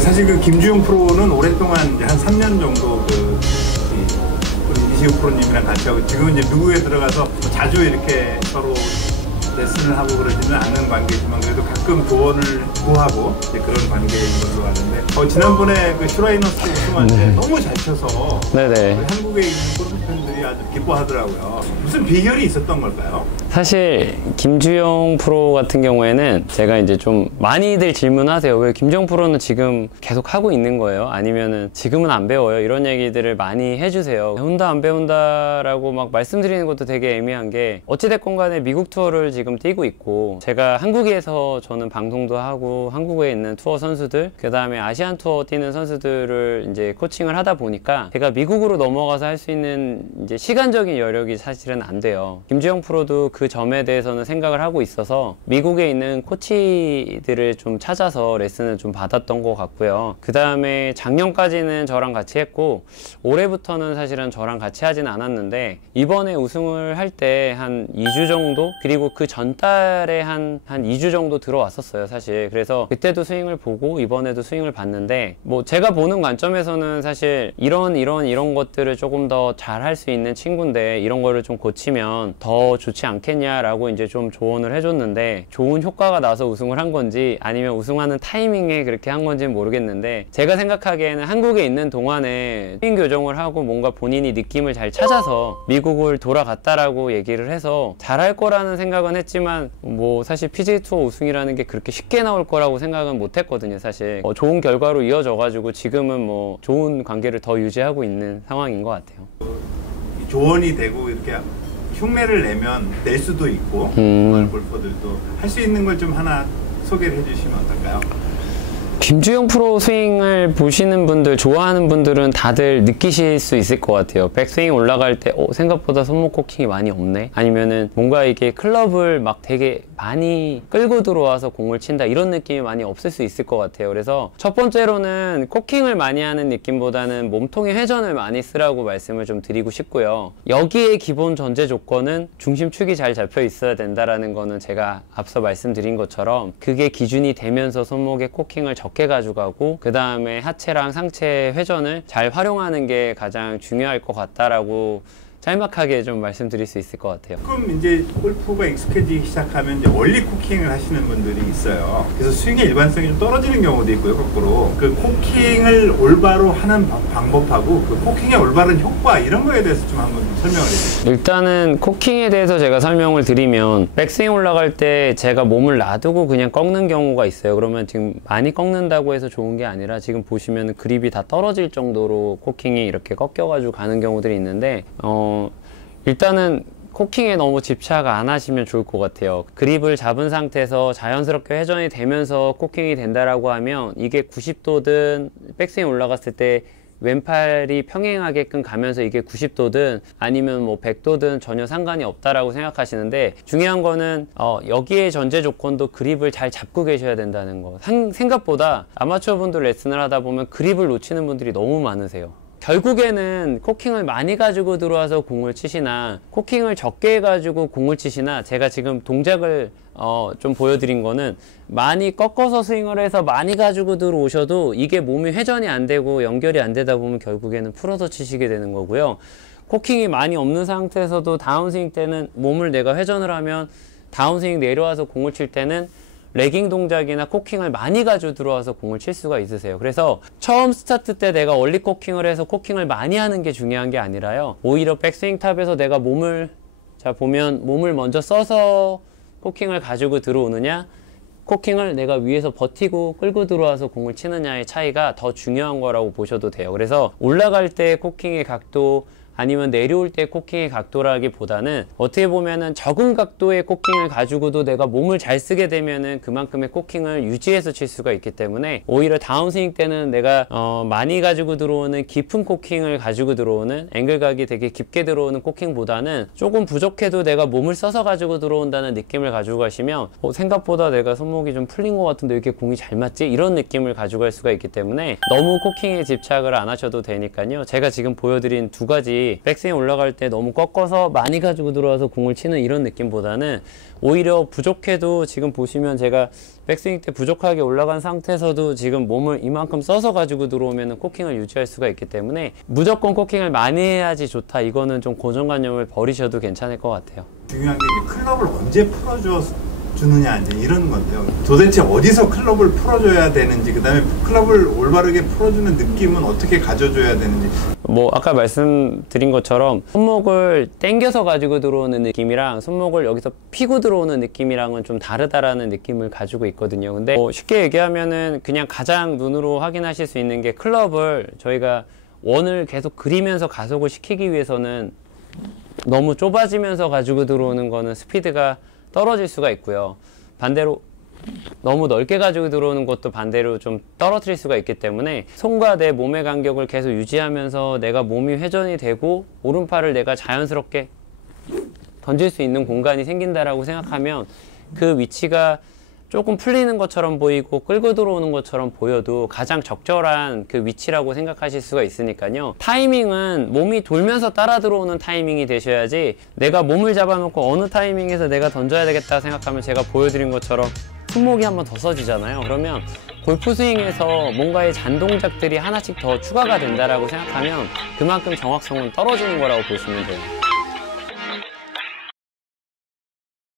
사실 그 김주영 프로는 오랫동안 이제 한 3년 정도 우리 이시우 프로님이랑 같이 하고 지금은 이제 미국에 들어가서 자주 이렇게 서로 레슨을 하고 그러지는 않는 관계지만 그래도 가끔 조언을 구하고 이제 그런 관계인 걸로 아는데 지난번에 그 슈라이너스 우승할 때 너무 잘 쳐서 네네. 한국에 있는 골프 팬들이 아주 기뻐하더라고요. 무슨 비결이 있었던 걸까요? 사실 김주영 프로 같은 경우에는 제가 이제 좀 많이들 질문하세요. 왜 김주영 프로는 지금 계속 하고 있는 거예요? 아니면은 지금은 안 배워요? 이런 얘기들을 많이 해주세요. 배운다 안 배운다라고 막 말씀드리는 것도 되게 애매한 게 어찌됐건 간에 미국 투어를 지금 뛰고 있고 제가 한국에서 저는 방송도 하고 한국에 있는 투어 선수들 그 다음에 아시안 투어 뛰는 선수들을 이제 코칭을 하다 보니까 제가 미국으로 넘어가서 할 수 있는 이제 시간적인 여력이 사실은 안 돼요. 김주영 프로도 그 점에 대해서는 생각을 하고 있어서 미국에 있는 코치들을 좀 찾아서 레슨을 좀 받았던 것 같고요. 그 다음에 작년까지는 저랑 같이 했고 올해부터는 사실은 저랑 같이 하진 않았는데 이번에 우승을 할 때 한 2주 정도 그리고 그 전달에 한 2주 정도 들어왔었어요 사실. 그래서 그때도 스윙을 보고 이번에도 스윙을 봤는데 뭐 제가 보는 관점에서는 사실 이런 것들을 조금 더 잘 할 수 있는 친구인데 이런 거를 좀 고치면 더 좋지 않겠냐라고 이제 좀 조언을 해줬는데 좋은 효과가 나서 우승을 한 건지 아니면 우승하는 타이밍에 그렇게 한 건지는 모르겠는데 제가 생각하기에는 한국에 있는 동안에 스윙 교정을 하고 뭔가 본인이 느낌을 잘 찾아서 미국을 돌아갔다라고 얘기를 해서 잘할 거라는 생각은 했지만 뭐 사실 PGA 투어 우승이라는 게 그렇게 쉽게 나올 거라고 생각은 못 했거든요 사실. 좋은 결과로 이어져 가지고 지금은 뭐 좋은 관계를 더 유지하고 있는 상황인 것 같아요. 조언이 되고 이렇게 흉내를 내면 낼 수도 있고 골퍼들도 할 수 있는 걸 좀 하나 소개를 해주시면 어떨까요? 김주영 프로 스윙을 보시는 분들, 좋아하는 분들은 다들 느끼실 수 있을 것 같아요. 백스윙 올라갈 때 생각보다 손목 코킹이 많이 없네? 아니면은 뭔가 이게 클럽을 막 되게 많이 끌고 들어와서 공을 친다 이런 느낌이 많이 없을 수 있을 것 같아요. 그래서 첫 번째로는 코킹을 많이 하는 느낌보다는 몸통의 회전을 많이 쓰라고 말씀을 좀 드리고 싶고요. 여기에 기본 전제 조건은 중심축이 잘 잡혀 있어야 된다라는 거는 제가 앞서 말씀드린 것처럼 그게 기준이 되면서 손목의 코킹을 적게 가져가고 그 다음에 하체랑 상체 회전을 잘 활용하는 게 가장 중요할 것 같다라고 짤막하게 좀 말씀드릴 수 있을 것 같아요. 조금 이제 골프가 익숙해지기 시작하면 이제 원리 코킹을 하시는 분들이 있어요. 그래서 스윙의 일관성이 좀 떨어지는 경우도 있고요, 거꾸로. 그 코킹을 올바로 하는 방법하고 그 코킹의 올바른 효과 이런 거에 대해서 좀 한번 설명을 해주세요. 일단은 코킹에 대해서 제가 설명을 드리면 백스윙 올라갈 때 제가 몸을 놔두고 그냥 꺾는 경우가 있어요. 그러면 지금 많이 꺾는다고 해서 좋은 게 아니라 지금 보시면 그립이 다 떨어질 정도로 코킹이 이렇게 꺾여가지고 가는 경우들이 있는데 일단은 코킹에 너무 집착 안 하시면 좋을 것 같아요. 그립을 잡은 상태에서 자연스럽게 회전이 되면서 코킹이 된다라고 하면 이게 90도든 백스윙 올라갔을 때 왼팔이 평행하게끔 가면서 이게 90도든 아니면 뭐 100도든 전혀 상관이 없다라고 생각하시는데 중요한 거는 여기에 전제 조건도 그립을 잘 잡고 계셔야 된다는 거. 생각보다 아마추어 분들 레슨을 하다 보면 그립을 놓치는 분들이 너무 많으세요. 결국에는 코킹을 많이 가지고 들어와서 공을 치시나 코킹을 적게 해가지고 공을 치시나 제가 지금 동작을 좀 보여드린 거는 많이 꺾어서 스윙을 해서 많이 가지고 들어오셔도 이게 몸이 회전이 안 되고 연결이 안 되다 보면 결국에는 풀어서 치시게 되는 거고요. 코킹이 많이 없는 상태에서도 다운스윙 때는 몸을 내가 회전을 하면 다운스윙 내려와서 공을 칠 때는 레깅 동작이나 코킹을 많이 가지고 들어와서 공을 칠 수가 있으세요. 그래서 처음 스타트 때 내가 얼리 코킹을 해서 코킹을 많이 하는 게 중요한 게 아니라요. 오히려 백스윙 탑에서 내가 몸을 보면 몸을 먼저 써서 코킹을 가지고 들어오느냐 코킹을 내가 위에서 버티고 끌고 들어와서 공을 치느냐의 차이가 더 중요한 거라고 보셔도 돼요. 그래서 올라갈 때 코킹의 각도 아니면 내려올 때 코킹의 각도라기보다는 어떻게 보면은 적은 각도의 코킹을 가지고도 내가 몸을 잘 쓰게 되면은 그만큼의 코킹을 유지해서 칠 수가 있기 때문에 오히려 다운스윙 때는 내가 많이 가지고 들어오는 깊은 코킹을 가지고 들어오는 앵글각이 되게 깊게 들어오는 코킹보다는 조금 부족해도 내가 몸을 써서 가지고 들어온다는 느낌을 가지고 가시면 생각보다 내가 손목이 좀 풀린 것 같은데 왜 이렇게 공이 잘 맞지? 이런 느낌을 가지고 갈 수가 있기 때문에 너무 코킹에 집착을 안 하셔도 되니까요. 제가 지금 보여드린 두 가지 것들이 백스윙 올라갈 때 너무 꺾어서 많이 가지고 들어와서 공을 치는 이런 느낌보다는 오히려 부족해도 지금 보시면 제가 백스윙 때 부족하게 올라간 상태에서도 지금 몸을 이만큼 써서 가지고 들어오면 코킹을 유지할 수가 있기 때문에 무조건 코킹을 많이 해야지 좋다, 이거는 좀 고정관념을 버리셔도 괜찮을 것 같아요. 중요한 게 이제 클럽을 언제 풀어주느냐 이제 이런 건데요. 도대체 어디서 클럽을 풀어줘야 되는지, 그 다음에 클럽을 올바르게 풀어주는 느낌은 어떻게 가져줘야 되는지. 뭐 아까 말씀드린 것처럼 손목을 당겨서 가지고 들어오는 느낌이랑 손목을 여기서 피고 들어오는 느낌이랑은 좀 다르다라는 느낌을 가지고 있거든요. 근데 뭐 쉽게 얘기하면은 그냥 가장 눈으로 확인하실 수 있는 게, 클럽을 저희가 원을 계속 그리면서 가속을 시키기 위해서는 너무 좁아지면서 가지고 들어오는 거는 스피드가 떨어질 수가 있고요. 반대로 너무 넓게 가지고 들어오는 것도 반대로 좀 떨어뜨릴 수가 있기 때문에 손과 내 몸의 간격을 계속 유지하면서 내가 몸이 회전이 되고 오른팔을 내가 자연스럽게 던질 수 있는 공간이 생긴다라고 생각하면 그 위치가 조금 풀리는 것처럼 보이고 끌고 들어오는 것처럼 보여도 가장 적절한 그 위치라고 생각하실 수가 있으니까요. 타이밍은 몸이 돌면서 따라 들어오는 타이밍이 되셔야지, 내가 몸을 잡아놓고 어느 타이밍에서 내가 던져야 되겠다 생각하면 제가 보여드린 것처럼 손목이 한번 더 써지잖아요. 그러면 골프 스윙에서 뭔가의 잔동작들이 하나씩 더 추가가 된다라고 생각하면 그만큼 정확성은 떨어지는 거라고 보시면 돼요.